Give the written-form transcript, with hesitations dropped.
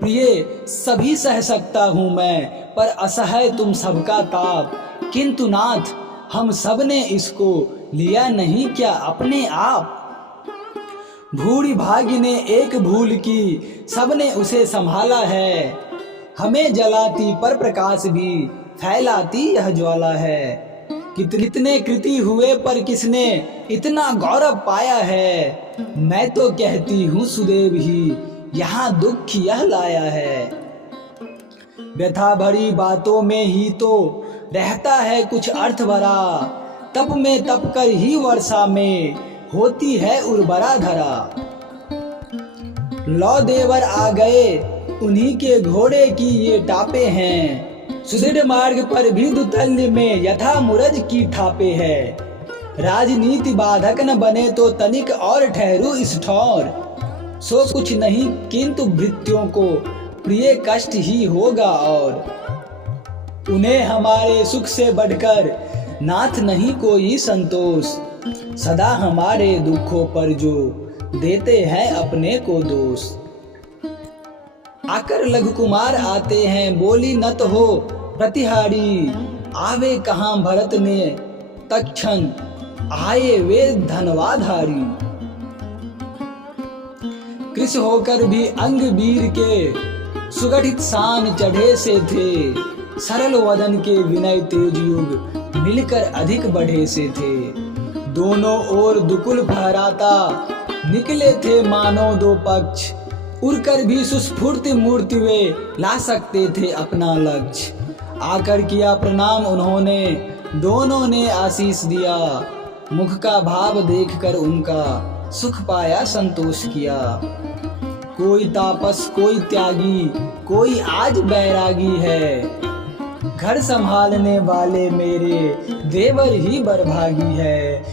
प्रिय सभी सह सकता हूँ मैं, पर असह्य तुम सबका ताप। किंतु नाथ हम सब ने इसको लिया नहीं क्या अपने आप। भूरी भाग्य ने एक भूल की, सबने उसे संभाला है। हमें जलाती पर प्रकाश भी फैलाती यह ज्वाला है। कितने कृति हुए पर किसने इतना गौरव पाया है। मैं तो कहती हूँ सुदेव ही यहाँ दुख यह लाया है। व्यथा भरी बातों में ही तो रहता है कुछ अर्थ भरा। तप में तप कर ही वर्षा में होती है उर्वरा धरा। लौ देवर आ गए उन्हीं के घोड़े की ये टापे हैं। सुदृढ़ मार्ग पर भी दुतल्य में यथा मुरज की थापे है। राजनीति बाधक न बने तो तनिक और ठहरू इस ठौर। सो कुछ नहीं किंतु भृत्यों को प्रिय कष्ट ही होगा और। उन्हें हमारे सुख से बढ़कर नाथ नहीं कोई संतोष। सदा हमारे दुखों पर जो देते हैं अपने को दोष। आकर लघु कुमार आते हैं बोली नत हो प्रतिहारी। आवे कहाँ भरत ने तक्षण आए वे धनवाधारी। कृष होकर भी अंग वीर के सुगठित शान चढ़े से थे। सरल वदन के विनय तेज युग मिलकर अधिक बढ़े से थे। दोनों ओर दुकुल फहराता निकले थे मानो दो पक्ष। उड़कर भी सुस्फूर्त मूर्ति वे ला सकते थे अपना लक्ष्य। आकर किया प्रणाम उन्होंने दोनों ने आशीष दिया। मुख का भाव देखकर उनका सुख पाया संतोष किया। कोई तापस कोई त्यागी कोई आज बैरागी है। घर संभालने वाले मेरे देवर ही बड़भागी है।